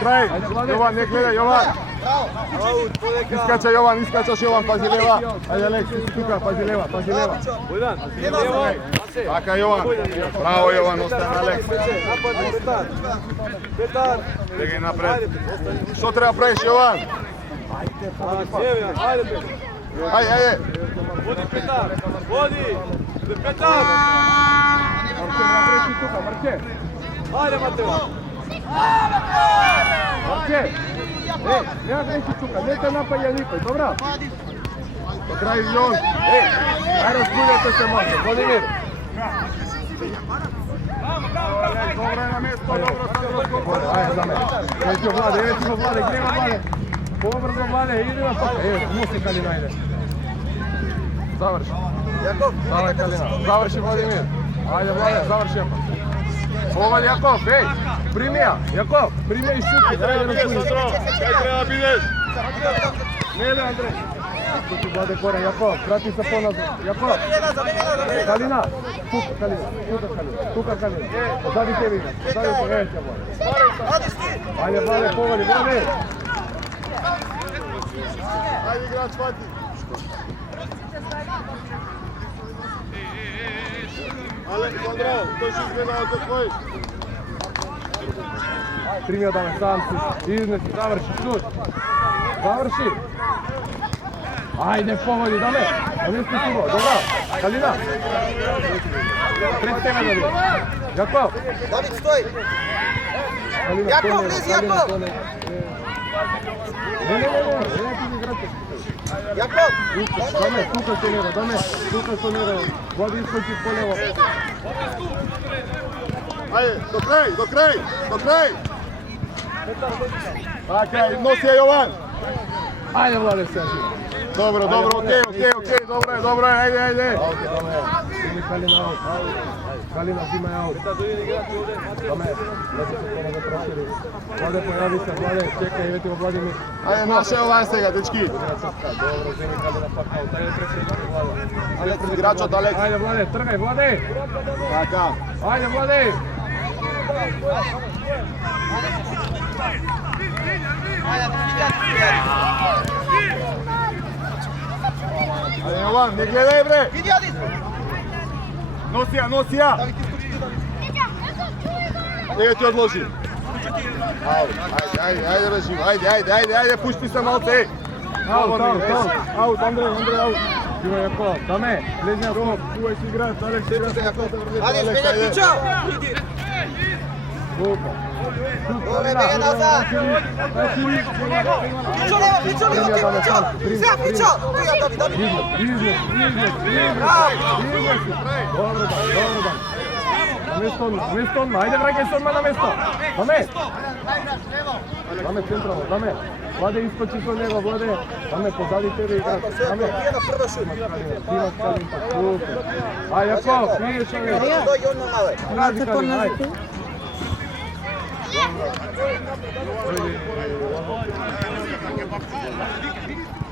Kraj, Jovan, ne gledaj, Jovan. Iskača Jovan, iskačaš Jovan, pazi leva. Ajde Aleks, ti si tuka, pazi leva. Така Jovan, bravo Jovan, ostane Aleks. Бегай напред. Што треба правиш Jovan? Ајде. Води Петар, води! Петар! Марке. Ајде Матео! Марке! Нема греши тука, не те напаѓа никој, добра? До крај Јон. Ајде разбуѓате се малку, Владимир. Добро е на место, добро сам разговор. Ајде за мене. Ети го Владе, грева Владе. Побрзо Владе, иди на тока. Муси Калина иде. Заврши. Давај Калина, заврши Владимир. Ајде Владе, заврши Јаков. Ова Јаков, прими ја, Јаков, прими и шути, ајде разбуѓи. Кај треба да бидеш? Неле Андреј. Тук Владе коре, Јаков, прати се поназад. Јаков. Калина, тука Калина. Позади тебе иде, позади тебе, еќе Владе. Ајде Владе, повали, Владе. Ајде играч, фати. Александров, тој ќе изгледа од твој. Примио да ме сам си, изнеси, заврши, шут. Заврши. Ајде, поводи, да ме сти си го, добра. Калина. Пред тебе да би. Јаков. Давид, стој. Јаков, влези, Јаков. Не, ти играте. Јаков. Тука со него. Води искочи по лево. Ајде, до крај. Така, носи ја Јован. Ајде, Владе, се ажи. Добро, окей, добро е, ајде. Калина, взима ја аут. Даме, леси се пора да прошири. Владе, појави се, Владе, чекај, ети го Владимир. Ајде, наше Јован сега, дечки. Добро, вземи Калина пак аут, ајде пресреди Владе. Ајде, играчот Алекс. Ајде, Владе, тргај, Владе. Така. Ајде, Владе. Ајде, Јован, не гледај, бре. Носи ја. Ево ти одложи. Ајде, режим, ајде, пушти се малце. Аут, Андреј, аут. Има Јаков, даме, влези на стоп. Куј си играат, Алекс играат. Ајде, сменја ключа. Тука. Добре, бега назад. Пичо лево. Сега пичо. Давид. Изнес. Добро. Место, ајде враќај се одма на место. Даме централно, даме. Владе искочи со него, Владе. Даме позади тебе играч. Даме. Тимас Калин па супер. Јаков, видиш овие. Дој он на мале. Ради Калин.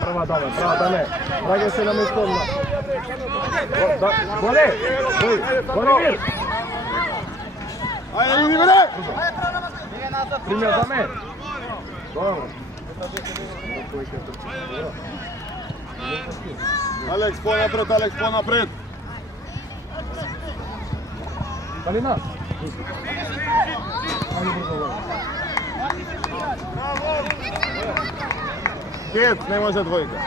Права даме. Враќај се на место одма. Владе. Владимир. Ајде, иди бре! Пример за мен. Добро. Алекс, по-напред. Калина. Кет, не може двојка.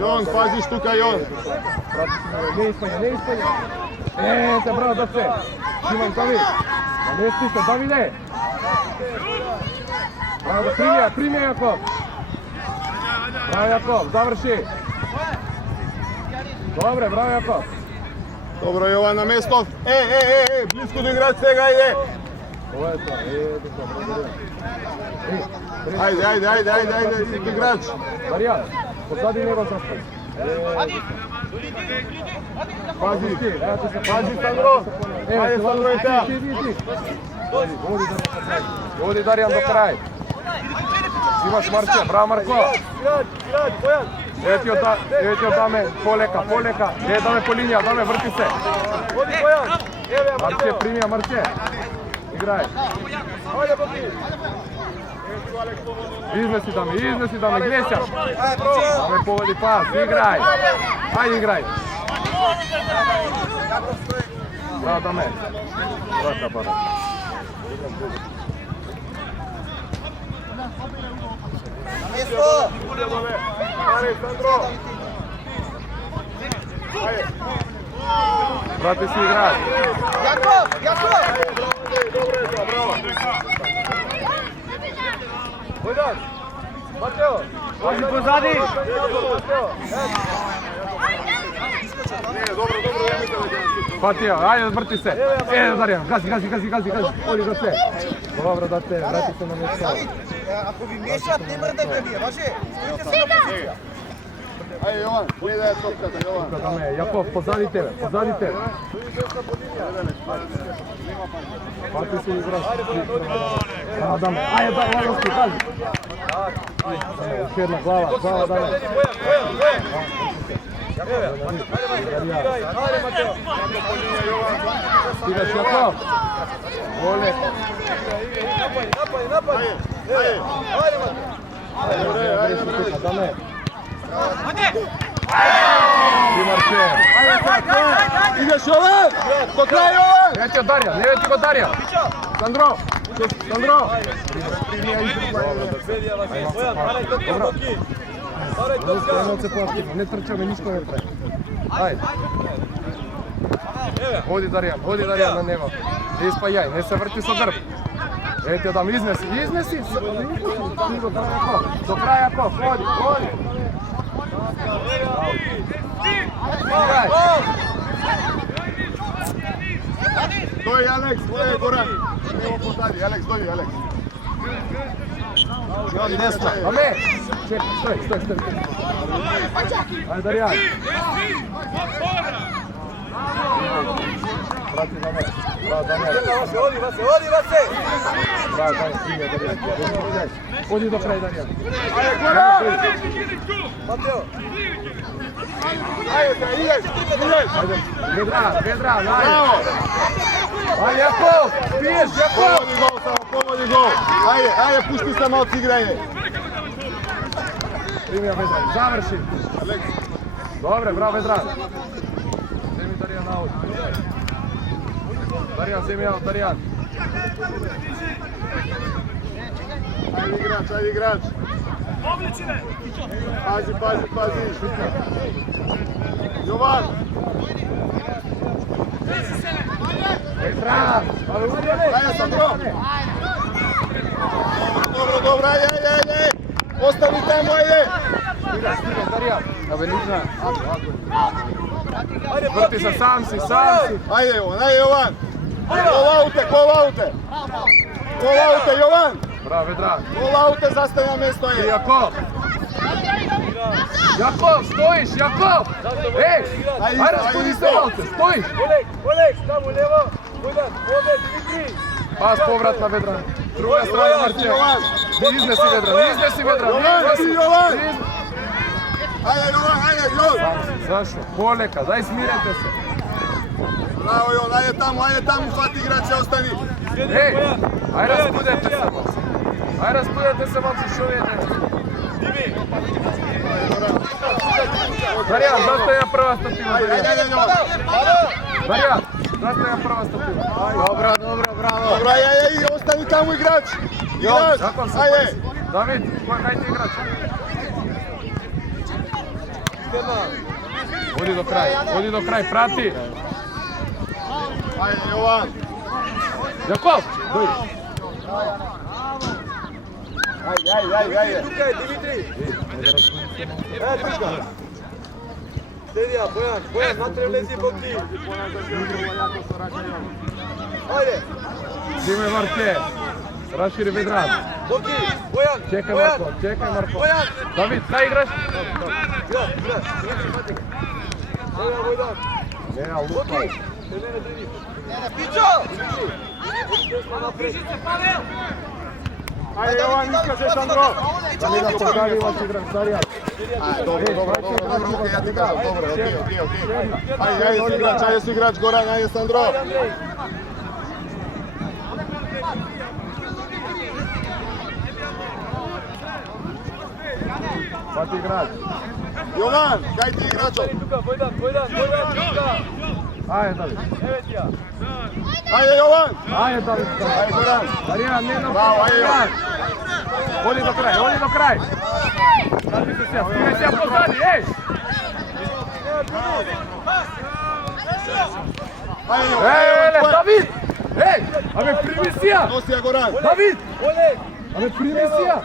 Јон, пазиш тука, Јон. Не испања. Ете, браво, да се. Шиман, Давид. Намести се, Давиде. Браво, прими Јаков. Браво, Јаков, заврши. Добре, браво, Јаков. Добро, Јован, на место. Близко до играч сега, ајде. Ова е тоа, Ајде, играч. Маријан, позади него заспај. Пази, Сандро. Ајде, Сандро е таа. Води Даријан до крај. Имаш Марче, браво Марко. Ети од даме, полека. Даме по линија, даме, врти се. Марче, прими, Марче. Играј. Ајде, Боки. Изнеси даме, Глеся. Ајде, Пичо. Даме поводи пас, играј. Ајде, играј. Браво, даме. Брака, бара. На место. Ајде, Сандро. Ајде. Брати си играат. Јаков. Добро е тоа, браво. Бојдан. Матео. Пази позади. Матео. Не, добро, ја мислам дека Патија, ајде, врти се. Дарјан, гази. Оди до се. Добро, дате, врати се на место. Давид, ако ви мешат, не мрдате вие, може? Стоите се на позиција. Ајде, Јован, гледај топката, Јован. Даме, Јаков, позади тебе. Пати се играш. Даме, ајде, лагоски, пази. Уште една глава, даме. Ајде, Матео. Стигаш, Јаков. Воле. Напади. Ајде, Матео. Даме. Ти Марче. Идеш, Јован! До крај, Јован! Не ти го Дарјан. Сандро. Не трчаме, ништо не прави. Ајде. Оди Дарјан на него. Не испајај, не се врти со дрб. Ете там, изнеси. До крај, Јаков, оди. Дој, Алекс, дој, Горан. Немо позади, Алекс, дој, Алекс. Јон, десно. Аме, чекай, стој. Ајде, Дарјан. Брати, Даме. Оди, Оди до крај, Дарјан. Ајде, Горан! Матео. Ајде, идеш! Ведран, ајде. Ајде, Јаков, пиеш, Јаков. Помоди гол! Ајде, пушти се малци играње! Примија Ведран, заврши. Добре, браво, Ведран. Земи Дарјан аут. Дарјан, земи аут, Дарјан. Ајде играч! Пази! Јован! Ведран. Ајде, Сандро! Добро, ајде! Остави тамо, ајде! Стига, Дарјан. Врти се, сам си. Ајде, Јован! Кол ауте, Јован! Браво, Ведран. Кол ауте, застај на место, И ајде! Јаков, стоиш, Јаков! Ей, ајде разбуди се малце, стоиш! Олег, таму лево! Бојдан, овде, Димитри! Пас поврат на Ведран. Друга страна, Марче. Изнеси Ведран. Јован! Ајде, Јон! Зашо? Полека, дај смирете се. Браво, Јон, ајде таму, фати играче, остани! Ей, ајде разбудете се малце, шо видите? Дарјан, застаја прва стапила. Ајде, Јон! Дарјан, застаја прва стапила. Добро, браво. Добро, ајде, остани таму играч! Играч, Јаков се ајде! пази. Давид, хајте играч. Оди до крај, прати. Ајде, Јован! Јаков, дојди. Ајде! Чекај, Димитри. Чекај. Следија, Бојан, натре влези Боки. Ајде. Диме Марче. Рашири Ведран. Боки, Бојан. Чекај Марко. Бојан. Давид, кај играш? Играч. Следија, Бојдан. Не, лупа. Боки. Пичо. Ајде, Јован, искаше Сандро! Дамира, погави вас играч, Дарјан. Dobro, okej, ja ti kažem, dobro, okej. Ajde si igrač, Goran, ajde Sandro. Pati igrač. Jovan, kaj ti igračo? Bojdan, Ajde, David. Ajde Jovan! Ajde, David. Ajde Goran! Marijan, ne nam Bravo, ajde Jovan! Odi do kraja. Znači se sjeti, stigaj se ja pozadi, ej! Ajde Jovan! David! Ej, a me primi si ja! Nosija Goran! David! A me primi si ja!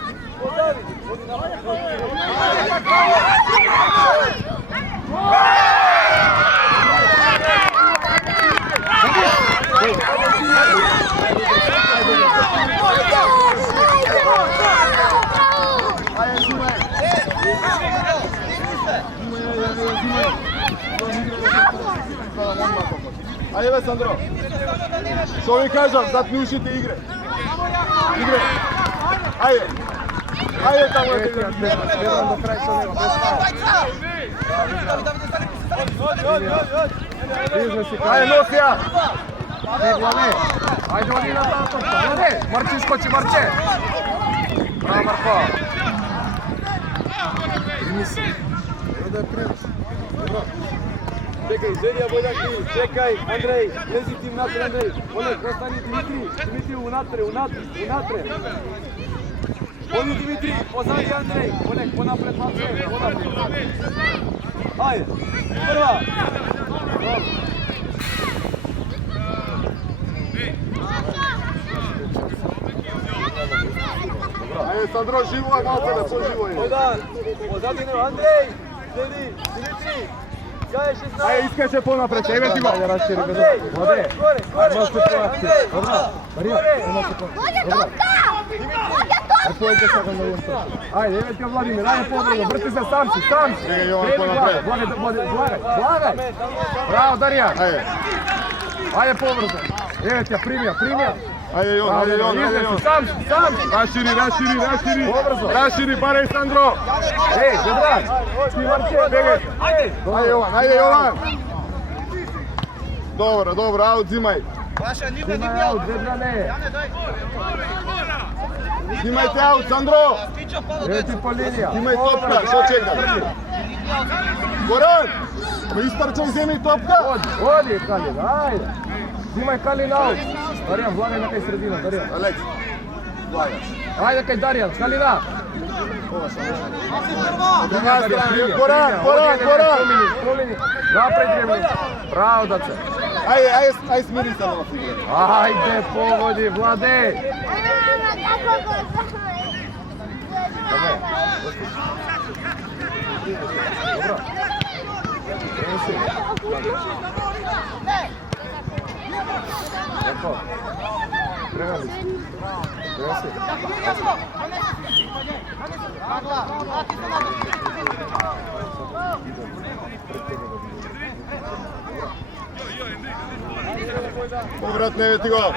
Ajde ve Sandro! Što vi kažem, zatnušite igre! Ajde! Ajde tamo je igre! Vedran do kraja što nema, bez stava. Ajde, Nosija! Ti Vlade! Ajde, odi na tato! Vlade! Marče iskoči, Marče! Bravo, Marko! Primisi. Da je primis. Dobro. Čekaj, Želja Boljaki, čekaj, Andrej, lezi ti unatre, Andrej. Oleg, ostani Dimitri, unatre. Oni Dimitri, pozadi Andrej. Oleg, ponapred, Marce, ponapred. Ajde, prva. Ajde Sandro, živo je malo tebe, poživo je! Bojdan, pozadi Andrej, sledi, Dimitri. Ajde, iskače ponapred, evo ti go! Ajde, raširi, bez Vlade! Ajde, malo se proakcije. Dobro, Marija, malo se proakcije. Dobro. Ajde, pojete sad na ovom to. Ajde, evo ti go Vladimir, ajde podrugo, vrti se sam si. Ej, Jovan, ponapred. Blagaj! Bravo, Darijan! Ajde! Ajde, povrzo. Evo ti ga, primija. Ajde Jon! Sam si. Raširi! Pobrzo. Raširi, baraj Sandro! Ej, Vedran! Ti Marče, begaj! Ajde Jovan! Dobro, aut zimaj! Imaj aut, Vedrane! Zimajte aut, Sandro! Evo ti Polinija! Imaj topka, što čekaš? Goran! Isparčaj zemi topka! Odi, Kalin, ajde! Imaj Kalin aut! Darijan, vlagaj na kaj sredina, Darijan! Aleks, vlagaš. Ajde kaj Darijan, Kalina! Goran! Promini! Napred Drevlin! Bravo, dace! Ajde smiri se malo figure. Ajde, povodi, Vlade! Dobro. Tako. Pregali ste. Povrat ne veti go.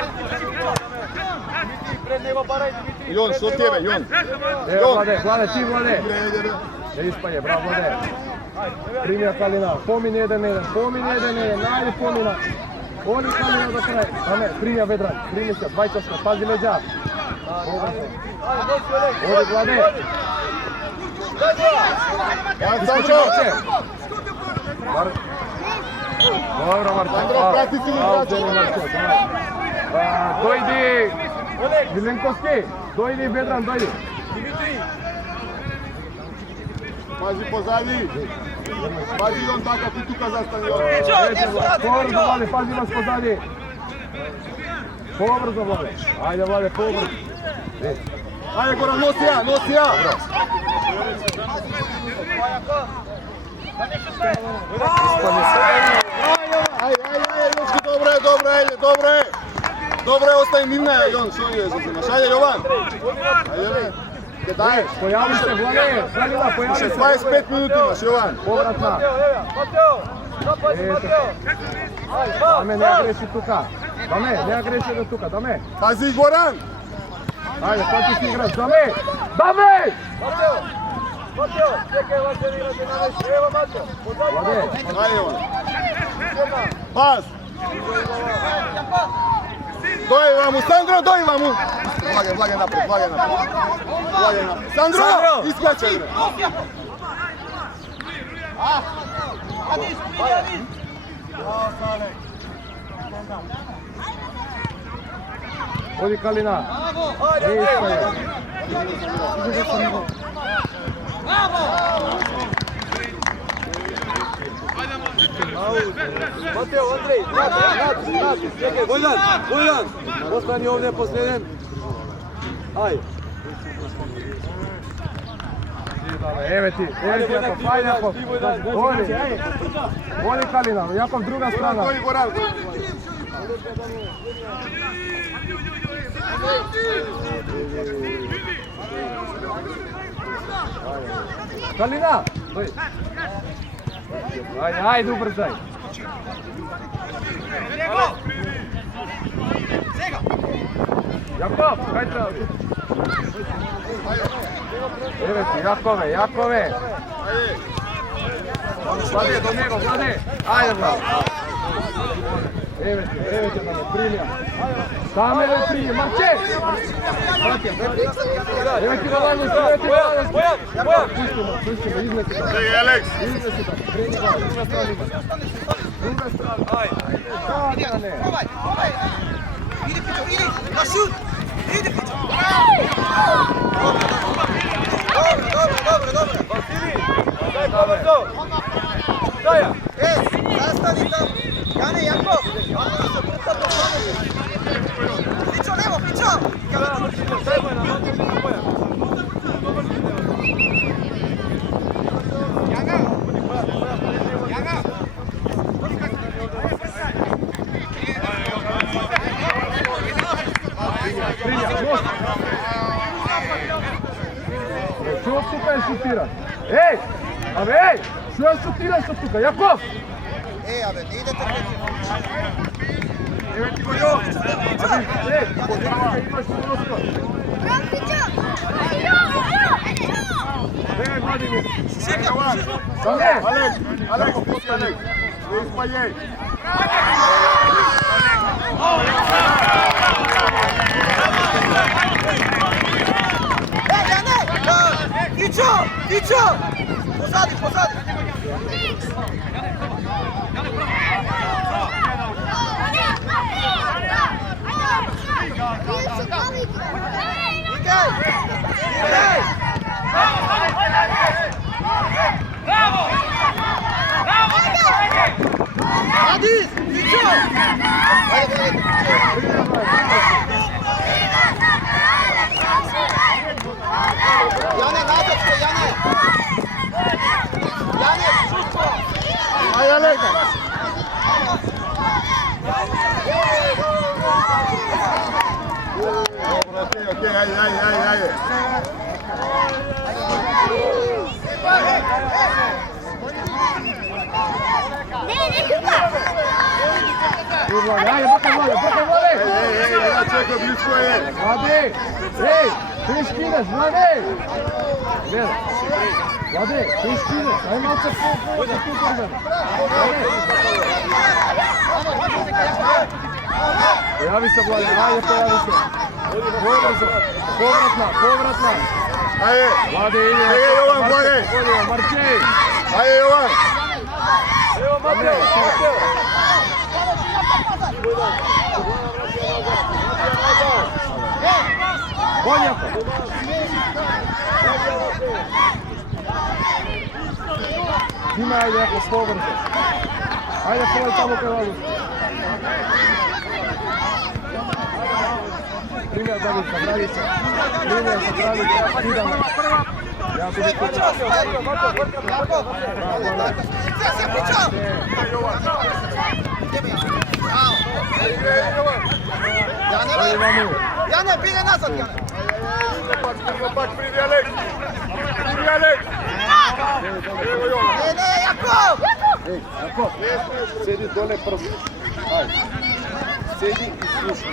Jon, što tebe, Jon? Evo, Vlade, ti Vlade! Ne ispanje, bravo Vlade! Primija Kalina, pomini 1-1, najde pomina! Oni Kalina do kraja, Ame, primija Vedran, primi se, dvajčaška, pazi leđa! Odi Vlade! Sandro! Dobro, Marko. Sandro, prati si igrača. Dojdi! Milenkovski, dojdi Vedran, dojdi. Pazi pozadi. Pazi on taka, ti tuka zastani. Pobrzo, Vlade, pazi vas pozadi. Pobrzo, Vlade. Ajde, Vlade, pobrzo. Ajde, Goran, nosija. Ajde, Joško, dobro je, ostaje mirna, Jon, što je za se naš. Ajde, Jovan. Ajde, gdje daješ? Pojavi se, Vlade, Kalina, pojavi se. 25 minuti imaš, Jovan. Povratna. Dame, ne agreši tuka. Ne agreši do tuka, dame. Pazi, Goran. Ajde, sad ti si igrač, dame! Матео, чекай, Владе, играте на веќе. Ево, Матео. Владе. Ајде, Иван. Пас. Дој ваму, Сандро, дој ваму. Влагај напред. Сандро, искачај. Оди Калина. Матео, Андрей, нати, чекай, Војдан, остани овде последен. Ај. Еве ти, Јаков, ајде Јаков. Оди Калина, Јаков друга страна. Дој Горан. Калина, дој. Ајде, убрзај. Јаков, кај еве ти, Јакове. Владе, до него, Владе. Ајде, Владе. Еве ти, да ме примја. Саме ме примја, Марче. Еве ти, Владе, Пусти ме, излети. Алекс. Излети, крени Владе, друга страна. Иди, Пичо, иди! На шут! Иди, Пичо! Добре. Васили, дај побрзо. Даја. Застани там! Јане, Јаков! Пичо, лево, Пичо! Дај боја, на боја. Што тука е шутира? Еј! Абе, што е шутираш од тука? Јаков! Абе, не идете Еве ти го јо! Имаш prostor. Еј, Владимир! Алекс, пусти Алекс. Не испајај. Јане! Пичо! Позади! Адис! Пичо! Јане, натачко, Јане! Шутко! Ајде, Алекс. Окей, ајде. Ајде, бака Владе! Ја чекам, близко е. Владе! Еј, ти скинеш, Владе! Владе, ти скинеш, ај малце по-побрзано. Појави се, Владе, ајде појави се. Повратна. Ајде. Владе, иде. Ајде, Јован, влагај. Марчеј. Ајде, Јован. Ево, Матео. Боњако. Има, ајде, ако побрзо. Ајде, појави таму кај Владе. Пример, Давидка, идаме. Ја туди куча. Јане, биде назад, Јане! Пак приди Алекс. Не, Јаков! Еј, Јаков, седи доле прв. Ајде. Седи и слушај.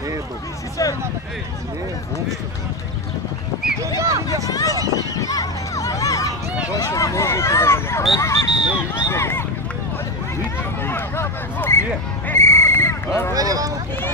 Не, уопште. Ide.